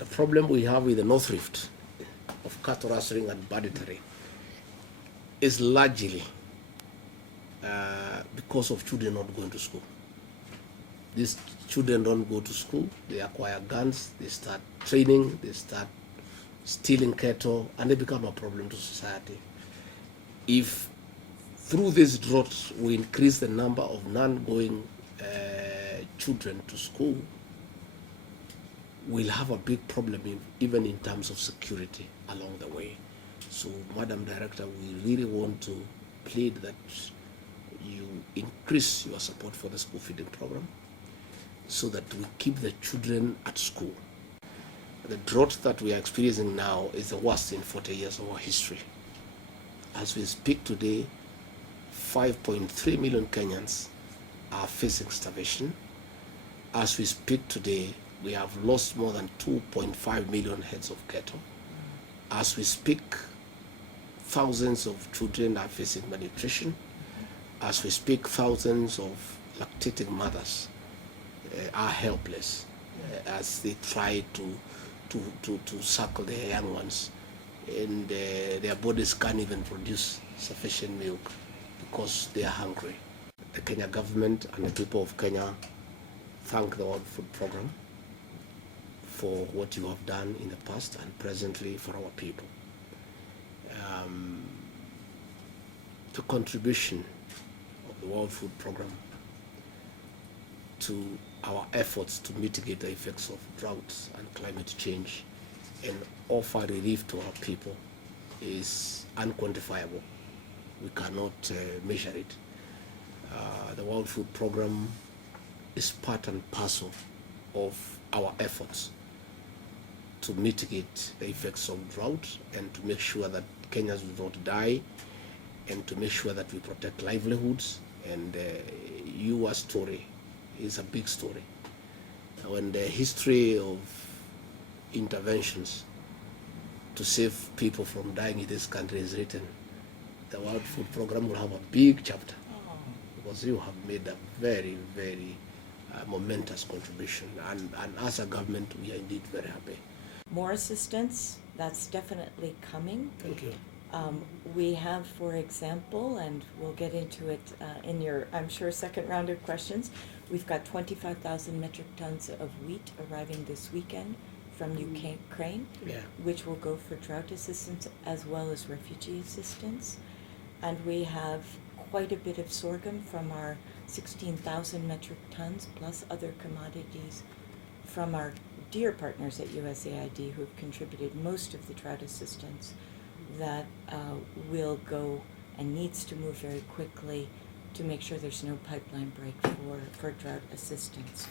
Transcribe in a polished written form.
The problem we have with the North Rift of cattle rustling and banditry is largely because of children not going to school. These children don't go to school, they acquire guns, they start training, they start stealing cattle, and they become a problem to society. If through this drought we increase the number of non-going children to school, we'll have a big problem even in terms of security along the way. So, Madam Director, we really want to plead that you increase your support for the school feeding program so that we keep the children at school. The drought that we are experiencing now is the worst in 40 years of our history. As we speak today, 5.3 million Kenyans are facing starvation. As we speak today, we have lost more than 2.5 million heads of cattle. As we speak, thousands of children are facing malnutrition. As we speak, thousands of lactating mothers are helpless as they try to suckle their young ones, and their bodies can't even produce sufficient milk because they are hungry. The Kenya government and the people of Kenya thank the World Food Program for what you have done in the past and presently for our people. The contribution of the World Food Program to our efforts to mitigate the effects of droughts and climate change and offer relief to our people is unquantifiable. We cannot measure it. The World Food Program is part and parcel of our efforts to mitigate the effects of drought and to make sure that Kenyans do not die and to make sure that we protect livelihoods. And your story is a big story. When the history of interventions to save people from dying in this country is written, the World Food Program will have a big chapter because you have made a very, very momentous contribution. And as a government, we are indeed very happy. More assistance, that's definitely coming. Thank you. We have, for example, and we'll get into it in your, I'm sure, second round of questions, we've got 25,000 metric tons of wheat arriving this weekend from Ukraine, which will go for drought assistance as well as refugee assistance. And we have quite a bit of sorghum from our 16,000 metric tons plus other commodities from our dear partners at USAID who have contributed most of the drought assistance that will go and needs to move very quickly to make sure there's no pipeline break for drought assistance.